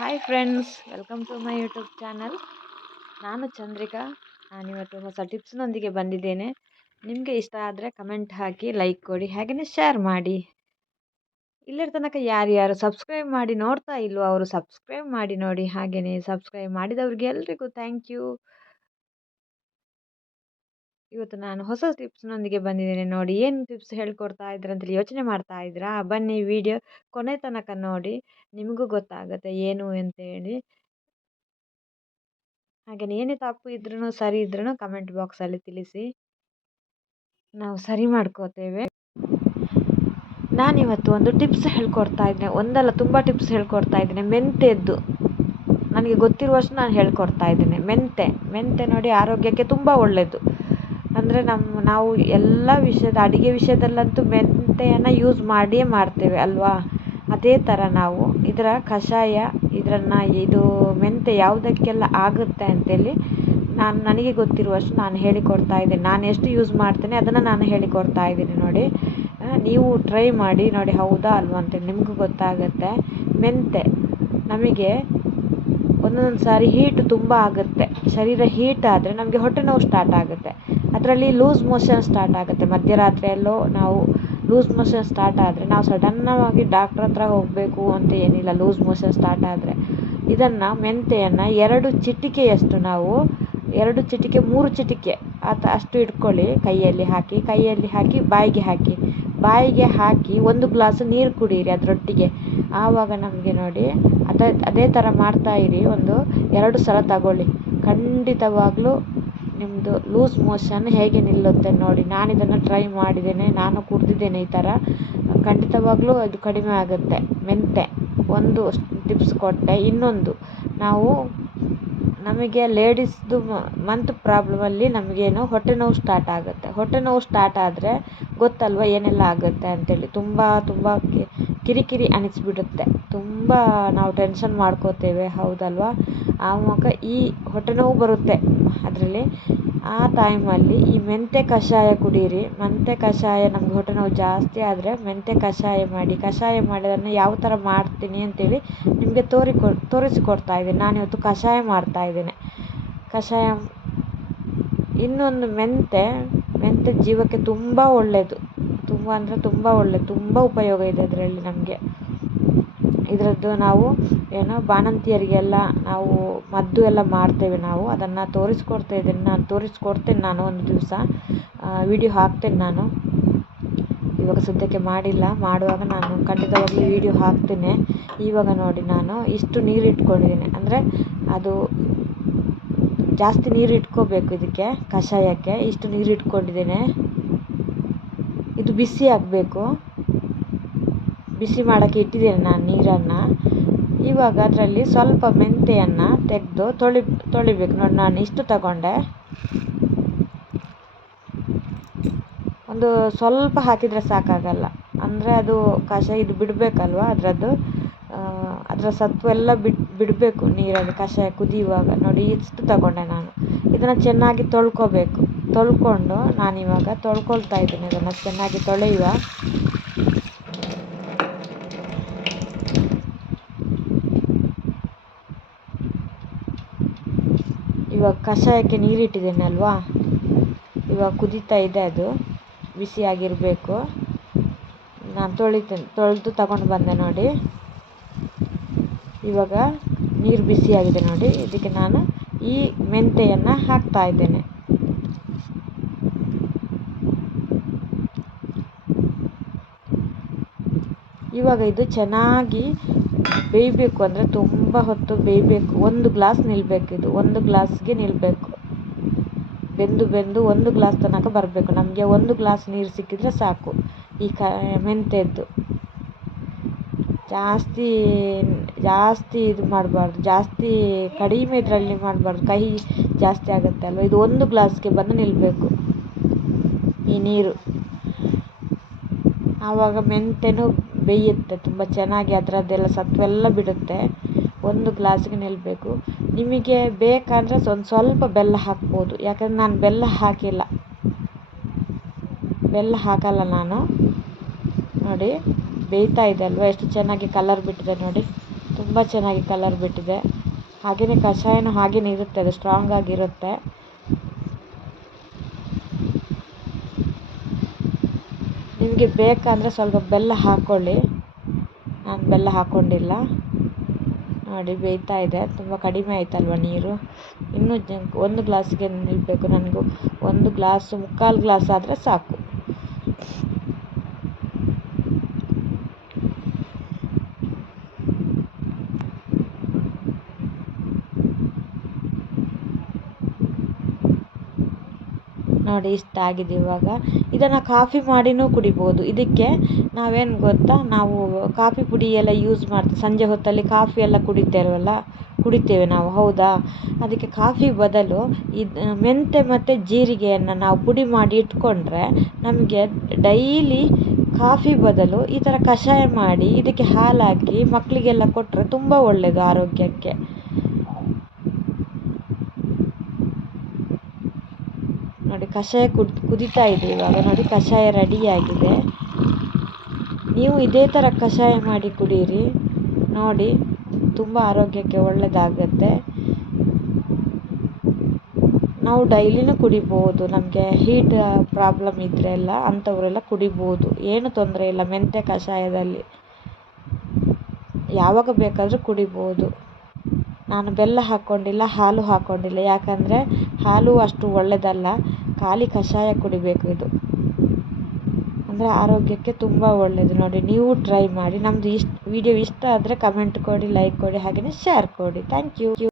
Hi friends welcome to my YouTube channel ನಾನು ಚಂದ್ರಿಕಾ. ನಾನಿವತ್ತು ಹೊಸ ಟಿಪ್ಸ್ನೊಂದಿಗೆ ಬಂದಿದ್ದೇನೆ. ನಿಮಗೆ ಇಷ್ಟ ಆದರೆ ಕಮೆಂಟ್ ಹಾಕಿ ಲೈಕ್ ಕೊಡಿ ಹಾಗೆಯೇ ಶೇರ್ ಮಾಡಿ. ಇಲ್ಲರ ತನಕ ಯಾರ್ಯಾರು ಸಬ್ಸ್ಕ್ರೈಬ್ ಮಾಡಿ ನೋಡ್ತಾ ಇಲ್ವೋ, ಅವರು ಸಬ್ಸ್ಕ್ರೈಬ್ ಮಾಡಿ ನೋಡಿ. ಹಾಗೆಯೇ ಸಬ್ಸ್ಕ್ರೈಬ್ ಮಾಡಿದವ್ರಿಗೆ ಎಲ್ರಿಗೂ ಥ್ಯಾಂಕ್ ಯು ಇವತ್ತು ನಾನು ಹೊಸ ಟಿಪ್ಸ್ನೊಂದಿಗೆ ಬಂದಿದ್ದೇನೆ ನೋಡಿ. ಏನು ಟಿಪ್ಸ್ ಹೇಳ್ಕೊಡ್ತಾ ಇದ್ರ ಅಂತೇಳಿ ಯೋಚನೆ ಮಾಡ್ತಾ ಇದ್ದೀರಾ ಬನ್ನಿ ವಿಡಿಯೋ ಕೊನೆ ತನಕ ನೋಡಿ. ನಿಮಗೂ ಗೊತ್ತಾಗುತ್ತೆ ಏನು ಅಂತೇಳಿ. ಹಾಗೆಯೇ ಏನೇ ತಪ್ಪು ಇದ್ರೂ ಸರಿ ಇದ್ರೂ ಕಮೆಂಟ್ ಬಾಕ್ಸಲ್ಲಿ ತಿಳಿಸಿ. ನಾವು ಸರಿ ಮಾಡ್ಕೋತೇವೆ. ನಾನಿವತ್ತು ಒಂದು ಟಿಪ್ಸ್ ಹೇಳ್ಕೊಡ್ತಾ ಇದ್ದೇನೆ ಒಂದಲ್ಲ, ತುಂಬ ಟಿಪ್ಸ್ ಹೇಳ್ಕೊಡ್ತಾ ಇದ್ದೇನೆ ಮೆಂತೆದ್ದು. ನನಗೆ ಗೊತ್ತಿರುವಷ್ಟು ನಾನು ಹೇಳ್ಕೊಡ್ತಾ ಇದ್ದೇನೆ. ಮೆಂತೆ. ಮೆಂತೆ ನೋಡಿ ಆರೋಗ್ಯಕ್ಕೆ ತುಂಬ ಒಳ್ಳೆಯದು ಅಂದರೆ ನಮ್ಮ ನಾವು ಎಲ್ಲ ವಿಷಯದ, ಅಡುಗೆ ವಿಷಯದಲ್ಲಂತೂ ಮೆಂತೆಯನ್ನು ಯೂಸ್ ಮಾಡಿಯೇ ಮಾಡ್ತೇವೆ ಅಲ್ವಾ? ಅದೇ ಥರ ನಾವು ಇದರ ಕಷಾಯ ಇದನ್ನು ಇದು ಮೆಂತೆ ಯಾವುದಕ್ಕೆಲ್ಲ ಆಗುತ್ತೆ ಅಂತೇಳಿ ನಾನು, ನನಗೆ ಗೊತ್ತಿರುವಷ್ಟು ನಾನು ಹೇಳಿಕೊಡ್ತಾ ಇದ್ದೇನೆ. ನಾನು ಎಷ್ಟು ಯೂಸ್ ಮಾಡ್ತೇನೆ ಅದನ್ನು ನಾನು ಹೇಳಿಕೊಡ್ತಾ ಇದ್ದೀನಿ ನೋಡಿ. ನೀವು ಟ್ರೈ ಮಾಡಿ ನೋಡಿ ಹೌದಾ ಅಲ್ವಾ ಅಂತೇಳಿ ನಿಮಗೂ ಗೊತ್ತಾಗುತ್ತೆ. ಮೆಂತೆ ನಮಗೆ ಒಂದೊಂದು ಸಾರಿ ಹೀಟ್ ತುಂಬ ಆಗುತ್ತೆ. ಶರೀರ ಹೀಟ್ ಆದರೆ ನಮಗೆ ಹೊಟ್ಟೆ ನೋವು ಸ್ಟಾರ್ಟ್ ಆಗುತ್ತೆ. ಅದರಲ್ಲಿ ಲೂಸ್ ಮೋಷನ್ ಸ್ಟಾರ್ಟ್ ಆಗುತ್ತೆ. ಮಧ್ಯರಾತ್ರಿಯಲ್ಲೋ ನಾವು ಲೂಸ್ ಮೋಷನ್ ಸ್ಟಾರ್ಟ್ ಆದರೆ ನಾವು ಸಡನ್ನಾಗಿ ಡಾಕ್ಟ್ರ್ ಹತ್ರ ಹೋಗಬೇಕು ಅಂತ ಏನಿಲ್ಲ, ಲೂಸ್ ಮೋಷನ್ ಸ್ಟಾರ್ಟ್ ಆದರೆ. ಇದನ್ನು ಮೆಂತೆಯನ್ನು ಎರಡು ಚಿಟಿಕೆಯಷ್ಟು ನಾವು, ಎರಡು ಚಿಟಿಕೆ, ಮೂರು ಚಿಟಿಕೆ ಆತ ಅಷ್ಟು ಇಟ್ಕೊಳ್ಳಿ. ಕೈಯಲ್ಲಿ ಹಾಕಿ ಕೈಯಲ್ಲಿ ಹಾಕಿ, ಬಾಯಿಗೆ ಹಾಕಿ. ಬಾಯಿಗೆ ಹಾಕಿ ಒಂದು ಗ್ಲಾಸ್ ನೀರು ಕುಡಿಯಿರಿ ಅದರೊಟ್ಟಿಗೆ. ಆವಾಗ ನಮಗೆ ನೋಡಿ ಅದೇ ಅದೇ ಥರ ಮಾಡ್ತಾ ಇರಿ. ಒಂದು ಎರಡು ಸಲ ತಗೊಳ್ಳಿ. ಖಂಡಿತವಾಗ್ಲೂ ನಿಮ್ಮದು ಲೂಸ್ ಮೋಷನ್ ಹೇಗೆ ನಿಲ್ಲುತ್ತೆ ನೋಡಿ ನಾನು ಇದನ್ನು ಟ್ರೈ ಮಾಡಿದ್ದೇನೆ, ನಾನು ಕುಡ್ದಿದ್ದೇನೆ ಈ ಥರ ಖಂಡಿತವಾಗ್ಲೂ ಅದು ಕಡಿಮೆ ಆಗುತ್ತೆ, ಮೆಂತೆ. ಒಂದು ಟಿಪ್ಸ್ ಕೊಟ್ಟೆ. ಇನ್ನೊಂದು, ನಾವು ನಮಗೆ ಲೇಡೀಸ್ದು ಮಂತ್ ಪ್ರಾಬ್ಲಮಲ್ಲಿ ನಮಗೇನು ಹೊಟ್ಟೆ ನೋವು ಸ್ಟಾರ್ಟ್ ಆಗುತ್ತೆ. ಹೊಟ್ಟೆ ನೋವು ಸ್ಟಾರ್ಟ್ ಆದರೆ ಗೊತ್ತಲ್ವ ಏನೆಲ್ಲ ಆಗುತ್ತೆ ಅಂತೇಳಿ. ತುಂಬ ತುಂಬ ಕಿರಿಕಿರಿ ಅನಿಸ್ಬಿಡುತ್ತೆ. ತುಂಬ ನಾವು ಟೆನ್ಷನ್ ಮಾಡ್ಕೋತೇವೆ, ಹೌದಲ್ವಾ? ಆವಾಗ ಈ ಹೊಟ್ಟೆ ನೋವು ಬರುತ್ತೆ. ಅದರಲ್ಲಿ ಆ ಟೈಮಲ್ಲಿ ಈ ಮೆಂತ್ಯ ಕಷಾಯ ಕುಡೀರಿ. ಮೆಂತ್ಯ ಕಷಾಯ ನಮ್ಗೆ ಹೊಟ್ಟೆ ನೋವು ಜಾಸ್ತಿ ಆದರೆ ಮೆಂತ್ಯ ಕಷಾಯ ಮಾಡಿ. ಕಷಾಯ ಮಾಡೋದನ್ನು ಯಾವ ಥರ ಮಾಡ್ತೀನಿ ಅಂತೇಳಿ ನಿಮಗೆ ತೋರಿಕೊ ತೋರಿಸಿಕೊಡ್ತಾ ಇದ್ದೀನಿ. ನಾನಿವತ್ತು ಕಷಾಯ ಮಾಡ್ತಾ ಇದ್ದೇನೆ. ಕಷಾಯ ಇನ್ನೊಂದು ಮೆಂತ್ಯ ಮೆಂತ್ಯ ಜೀವಕ್ಕೆ ತುಂಬ ಒಳ್ಳೆಯದು ತುಂಬ ಅಂದರೆ ತುಂಬ ಒಳ್ಳೆಯದು ತುಂಬ ಉಪಯೋಗ ಇದೆ ಅದರಲ್ಲಿ ನಮಗೆ. ಇದರದ್ದು ನಾವು ಏನು ಬಾಣಂತಿಯರಿಗೆಲ್ಲ ನಾವು ಮದ್ದು ಎಲ್ಲ ಮಾಡ್ತೇವೆ ನಾವು. ಅದನ್ನು ತೋರಿಸ್ಕೊಡ್ತಾ ಇದ್ದೀನಿ ನಾನು. ತೋರಿಸ್ಕೊಡ್ತೇನೆ ನಾನು ಒಂದು ದಿವಸ. ವಿಡಿಯೋ ಹಾಕ್ತೇನೆ ನಾನು. ಇವಾಗ ಸದ್ಯಕ್ಕೆ ಮಾಡಿಲ್ಲ. ಮಾಡುವಾಗ ನಾನು ಖಂಡಿತವಾಗ್ಲೂ ವಿಡಿಯೋ ಹಾಕ್ತೇನೆ. ಇವಾಗ ನೋಡಿ ನಾನು ಇಷ್ಟು ನೀರು ಇಟ್ಕೊಂಡಿದ್ದೀನಿ. ಅಂದರೆ ಅದು ಜಾಸ್ತಿ ನೀರು ಇಟ್ಕೋಬೇಕು ಇದಕ್ಕೆ, ಕಷಾಯಕ್ಕೆ. ಇಷ್ಟು ನೀರು ಇಟ್ಕೊಂಡಿದ್ದೇನೆ. ಇದು ಬಿಸಿ ಆಗಬೇಕು. ಬಿಸಿ ಮಾಡೋಕ್ಕೆ ಇಟ್ಟಿದ್ದೇನೆ ನಾನು ನೀರನ್ನು. ಇವಾಗ ಅದರಲ್ಲಿ ಸ್ವಲ್ಪ ಮೆಂತೆಯನ್ನು ತೆಗೆದು ತೊಳಿ, ತೊಳಿಬೇಕು. ನೋಡಿ, ನಾನು ಇಷ್ಟು ತಗೊಂಡೆ. ಒಂದು ಸ್ವಲ್ಪ ಹಾಕಿದರೆ ಸಾಕಾಗಲ್ಲ. ಅಂದರೆ ಅದು ಕಷಾಯ ಇದು ಬಿಡಬೇಕಲ್ವ ಅದರದ್ದು? ಅದರ ಸತ್ವ ಎಲ್ಲ ಬಿಟ್ಟು ಬಿಡಬೇಕು ನೀರಲ್ಲಿ ಕಷಾಯ ಕುದಿಯುವಾಗ. ನೋಡಿ, ಇಷ್ಟು ತಗೊಂಡೆ ನಾನು. ಇದನ್ನು ಚೆನ್ನಾಗಿ ತೊಳ್ಕೊಬೇಕು. ತೊಳ್ಕೊಂಡು ನಾನಿವಾಗ ತೊಳ್ಕೊಳ್ತಾ ಇದ್ದೀನಿ. ಇದನ್ನು ಚೆನ್ನಾಗಿ ತೊಳೆಯುವ. ಇವಾಗ ಕಷಾಯಕ್ಕೆ ನೀರಿಟ್ಟಿದ್ದೇನಲ್ವಾ? ಇವಾಗ ಕುದೀತಾ ಇದೆ ಅದು. ಬಿಸಿಯಾಗಿರಬೇಕು ನಾನು ತೊಳಿತೇನೆ, ತೊಳೆದು ತಗೊಂಡು ಬಂದೆ ನೋಡಿ. ಇವಾಗ ನೀರು ಬಿಸಿಯಾಗಿದೆ ನೋಡಿ. ಇದಕ್ಕೆ ನಾನು ಈ ಮೆಂತೆಯನ್ನು ಹಾಕ್ತಾ ಇದ್ದೇನೆ. ಇವಾಗ ಇದು ಚೆನ್ನಾಗಿ ಬೇಯಬೇಕು ಅಂದರೆ ತುಂಬ ಹೊತ್ತು ಬೇಯಬೇಕು. ಒಂದು ಗ್ಲಾಸ್ ನಿಲ್ಲಬೇಕಿದು ಒಂದು ಗ್ಲಾಸ್ಗೆ ನಿಲ್ಲಬೇಕು ಬೆಂದು ಬೆಂದು ಒಂದು ಗ್ಲಾಸ್ ತನಕ ಬರಬೇಕು. ನಮಗೆ ಒಂದು ಗ್ಲಾಸ್ ನೀರು ಸಿಕ್ಕಿದರೆ ಸಾಕು. ಈ ಕ, ಮೆಂತೆದ್ದು. ಜಾಸ್ತಿ ಜಾಸ್ತಿ ಇದು ಮಾಡಬಾರ್ದು. ಜಾಸ್ತಿ ಕಡಿಮೆ ಇದರಲ್ಲಿ ಮಾಡಬಾರ್ದು. ಕಹಿ ಜಾಸ್ತಿ ಆಗುತ್ತೆ ಅಲ್ವ? ಇದು ಒಂದು ಗ್ಲಾಸ್ಗೆ ಬಂದು ನಿಲ್ಲಬೇಕು ಈ ನೀರು. ಆವಾಗ ಮೆಂತ್ಯನೂ ಬೇಯುತ್ತೆ, ತುಂಬ ಚೆನ್ನಾಗಿ ಅದರದ್ದೆಲ್ಲ ಸತ್ವೆಲ್ಲ ಬಿಡುತ್ತೆ. ಒಂದು ಗ್ಲಾಸಿಗೆ ನಿಲ್ಲಬೇಕು ನಿಮಗೆ ಬೇಕಂದರೆ ಒಂದು ಸ್ವಲ್ಪ ಬೆಲ್ಲ ಹಾಕ್ಬೋದು. ಯಾಕಂದ್ರೆ ನಾನು ಬೆಲ್ಲ ಹಾಕಿಲ್ಲ. ಬೆಲ್ಲ ಹಾಕಲ್ಲ ನಾನು. ನೋಡಿ, ಬೇಯ್ತಾ ಇದೆ ಅಲ್ವಾ? ಎಷ್ಟು ಚೆನ್ನಾಗಿ ಕಲರ್ ಬಿಟ್ಟಿದೆ ನೋಡಿ. ತುಂಬ ಚೆನ್ನಾಗಿ ಕಲರ್ ಬಿಟ್ಟಿದೆ. ಹಾಗೆಯೇ ಕಷಾಯನೂ ಹಾಗೆಯೇ ಇರುತ್ತೆ, ಅದು ಸ್ಟ್ರಾಂಗ್ ಆಗಿರುತ್ತೆ. ನಿಮಗೆ ಬೇಕಂದರೆ ಸ್ವಲ್ಪ ಬೆಲ್ಲ ಹಾಕ್ಕೊಳ್ಳಿ ನಾನು ಬೆಲ್ಲ ಹಾಕ್ಕೊಂಡಿಲ್ಲ ನೋಡಿ, ಬೇಯ್ತಾ ಇದೆ. ತುಂಬ ಕಡಿಮೆ ಆಯ್ತಲ್ವ ನೀರು? ಇನ್ನೂ ಒಂದು ಗ್ಲಾಸ್ಗೆ ಬೇಕು. ನನಗೂ ಒಂದು ಗ್ಲಾಸು, ಮುಕ್ಕಾಲು ಗ್ಲಾಸ್ ಆದರೆ ಸಾಕು. ನೋಡಿ, ಇಷ್ಟ ಆಗಿದೆ ಇವಾಗ. ಇದನ್ನು ಕಾಫಿ ಮಾಡಿನೂ ಕುಡಿಬೋದು. ಇದಕ್ಕೆ ನಾವೇನು ಗೊತ್ತಾ, ನಾವು ಕಾಫಿ ಪುಡಿ ಎಲ್ಲ ಯೂಸ್ ಮಾಡ್ತೀವಿ ಸಂಜೆ ಹೊತ್ತಲ್ಲಿ ಕಾಫಿ ಎಲ್ಲ ಕುಡಿತೇವಲ್ಲ, ಕುಡಿತೇವೆ ನಾವು, ಹೌದಾ? ಅದಕ್ಕೆ ಕಾಫಿ ಬದಲು ಇದು ಮೆಂತ್ಯ ಮತ್ತು ಜೀರಿಗೆಯನ್ನು ನಾವು ಪುಡಿ ಮಾಡಿ ಇಟ್ಕೊಂಡ್ರೆ ನಮಗೆ ಡೈಲಿ ಕಾಫಿ ಬದಲು ಈ ಥರ ಕಷಾಯ ಮಾಡಿ, ಇದಕ್ಕೆ ಹಾಲು ಹಾಕಿ ಮಕ್ಕಳಿಗೆಲ್ಲ ಕೊಟ್ಟರೆ ತುಂಬ ಒಳ್ಳೆಯದು ಆರೋಗ್ಯಕ್ಕೆ. ನೋಡಿ, ಕಷಾಯ ಕುದ್ ಕುದೀತಾ ಇದೆ ಇವಾಗ. ನೋಡಿ, ಕಷಾಯ ರೆಡಿಯಾಗಿದೆ ನೀವು ಇದೇ ಥರ ಕಷಾಯ ಮಾಡಿ ಕುಡೀರಿ. ನೋಡಿ, ತುಂಬ ಆರೋಗ್ಯಕ್ಕೆ ಒಳ್ಳೆಯದಾಗತ್ತೆ ನಾವು ಡೈಲಿನೂ ಕುಡಿಬೋದು. ನಮಗೆ ಹೀಟ್ ಪ್ರಾಬ್ಲಮ್ ಇದ್ದರೆ ಎಲ್ಲ ಅಂಥವರೆಲ್ಲ ಕುಡಿಬೋದು. ಏನು ತೊಂದರೆ ಇಲ್ಲ ಮೆಂತ್ಯ ಕಷಾಯದಲ್ಲಿ. ಯಾವಾಗ ಬೇಕಾದರೂ ಕುಡಿಬೋದು. ನಾನು ಬೆಲ್ಲ ಹಾಕ್ಕೊಂಡಿಲ್ಲ ಹಾಲು ಹಾಕ್ಕೊಂಡಿಲ್ಲ ಯಾಕಂದರೆ ಹಾಲು ಅಷ್ಟು ಒಳ್ಳೆಯದಲ್ಲ ಖಾಲಿ ಕಷಾಯ ಕುಡಿಬೇಕು ಇದು. ಅಂದರೆ ಆರೋಗ್ಯಕ್ಕೆ ತುಂಬ ಒಳ್ಳೆಯದು ನೋಡಿ, ನೀವು ಟ್ರೈ ಮಾಡಿ. ನಮ್ಮದು ಇಷ್ಟ ವಿಡಿಯೋ ಇಷ್ಟ ಆದರೆ ಕಮೆಂಟ್ ಕೊಡಿ ಲೈಕ್ ಕೊಡಿ ಹಾಗೆಯೇ ಶೇರ್ ಕೊಡಿ. Thank you